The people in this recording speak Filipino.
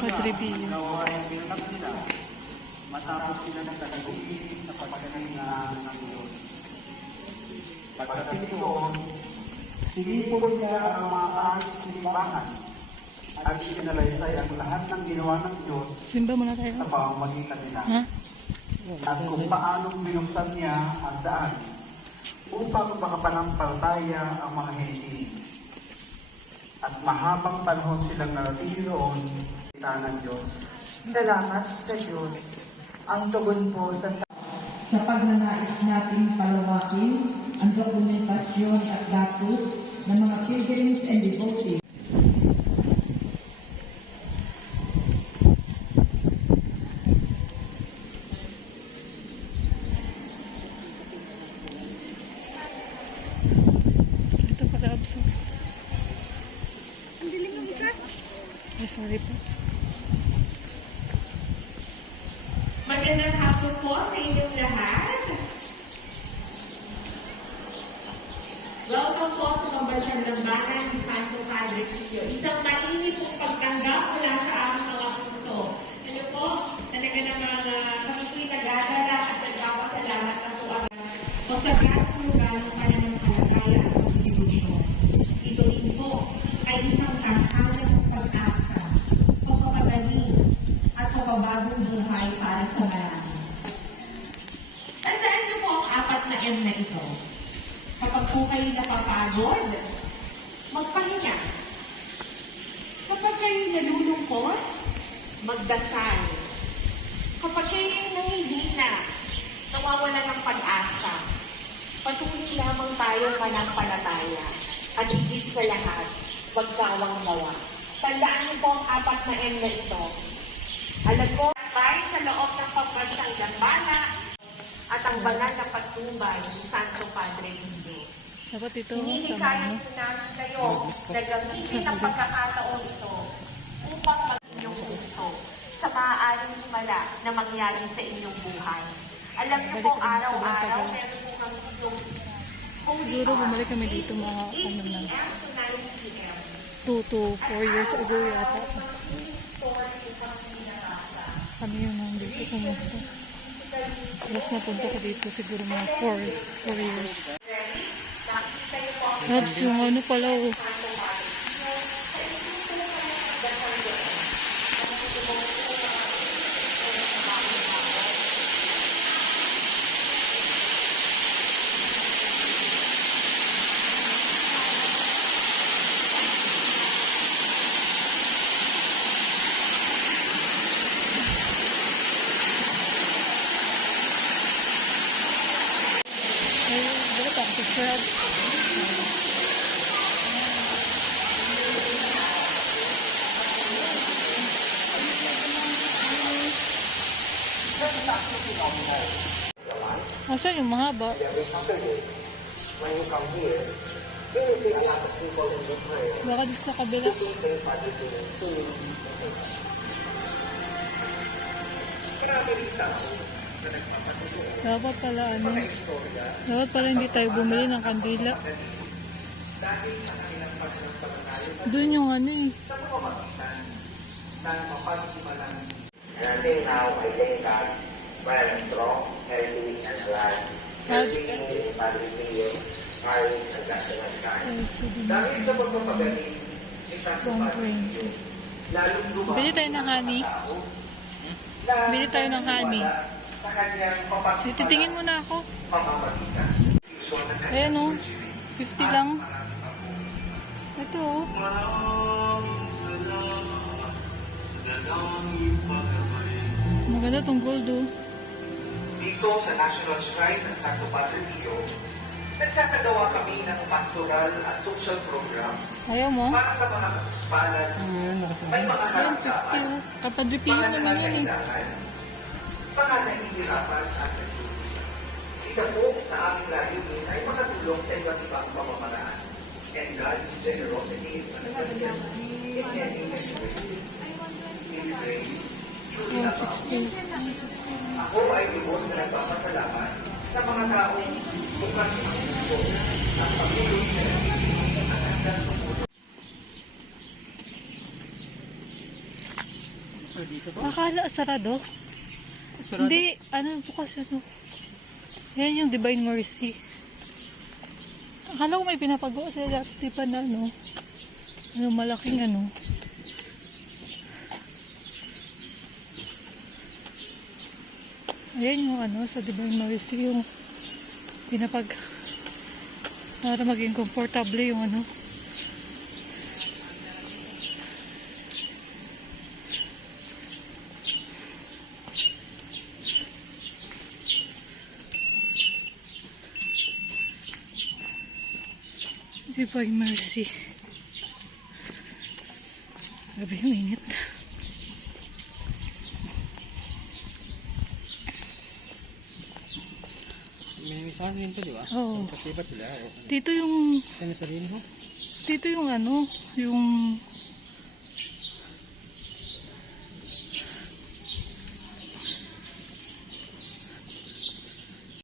Padre Pio. Nawa ay pinag nila matapos sila nagtagumpit sa pagkalinga ng Diyos. Pagdating doon, sinipon nila ang mga kahit simbahan at isinalaysay ang lahat ng ginawa ng Diyos Simba muna tayo. sa pamamagitan nila. Ha? At kung paanong binuksan niya ang daan upang makapanampalataya ang mga Hentil. At mahabang panahon silang naratili roon sa ng Diyos. Salamat sa Diyos. Ang tugon po sa pagnanais nating palawakin ang dokumentasyon at datos ng mga pilgrims and devotees. Ito pala abso. Ang dilim ng isa. Ay, sorry po. Magandang hapon po sa inyong lahat. Welcome po sa Pambansang Lambanan ni Santo Padre Pio. Isang mainit pong pagtanggap mula sa aming mga puso. Ano po, talaga namang kami po'y nag-aalala at nagpapasalamat na po agad o sa gano'ng lugar ng pananampalataya at kontribusyon. Ito rin po ay isang tanghalan ng pag-asa, pagpapagaling at pagpabagong buhay para sa marami. Tandaan niyo po ang 4 na M na ito. Kapag po kayo napapagod, magpahinga. Kapag kayo nalulungkot, magdasal. Kapag kayo nangihina, nawawala ng pag-asa, patuloy lamang tayo manampalataya. At higit sa lahat, magkawang nawa. Tandaan niyo po ang 4 na M na ito. Alam ko, tayo sa loob ng Pambansang Lambanan at ang banal na patnubay ni Santo Padre Pio. Dapat ito sa Hinihikayan ano. po namin kayo na gamitin ang pagkakataon ito upang mag-inyong gusto sa maaaring himala na mangyari sa inyong buhay. Alam niyo po, araw-araw, meron po kami yung Siguro bumalik kami dito mga ano na 2 to 4 years ago yata. Kami yung nandito pumunta. Tapos napunta ko dito siguro mga 4 years. Tapos yung ano pala oh. Ay, dapat ako subscribe. Asan yung mahaba? When you come here, you will see a lot of people in the prayer. Baka dito sa kabila. Dapat pala ano. Dapat pala hindi tayo bumili ng kandila. Doon yung ano eh. And until now, I thank God for a strong, healthy, and alive. Helping me in Padre Pio, carrying a national time. Ay, sabi Dahil sa na. pagpapagaling ni Santo Padre Pio, lalong lumaki Bili tayo ng honey. Bili tayo ng honey. sa kanyang Titingin mo na ako. pamamagitan. Ayan o. 50 lang. Ito o. Maganda tong gold o. Dito sa National Shrine ng Santo Padre Pio, nagsasagawa kami ng pastoral at social program Ayaw mo? para sa mga katuspalan, may mga Ayan, 50 karamdaman, o. Kapadre Pio mga naman yan eh. nangangailangan, mga nahihirapan at nagtutulungan. Isa po sa aming layunin ay makatulong sa iba't ibang pamamaraan. And God's generosity is manifested in many ways. His grace truly Oh, abounds. 60. Ako ay lubos na nagpapasalamat sa mga taong bukas ang puso at pagtulong na nagbibigay ng hanggang sa puso. So, dito to. Akala sarado. Sarado. Hindi, ano bukas ano. Yan yung Divine Mercy. Akala ko may pinapagawa sila dati, di ba na ano? Ano, malaking ano. Ayan yung ano, sa Divine Mercy, yung para maging komportable yung ano. Divine Mercy. Grabe yung init. May saan din to, di ba? Oo. Kasi ba sila? Dito yung Kami sa rin, ho? ano, yung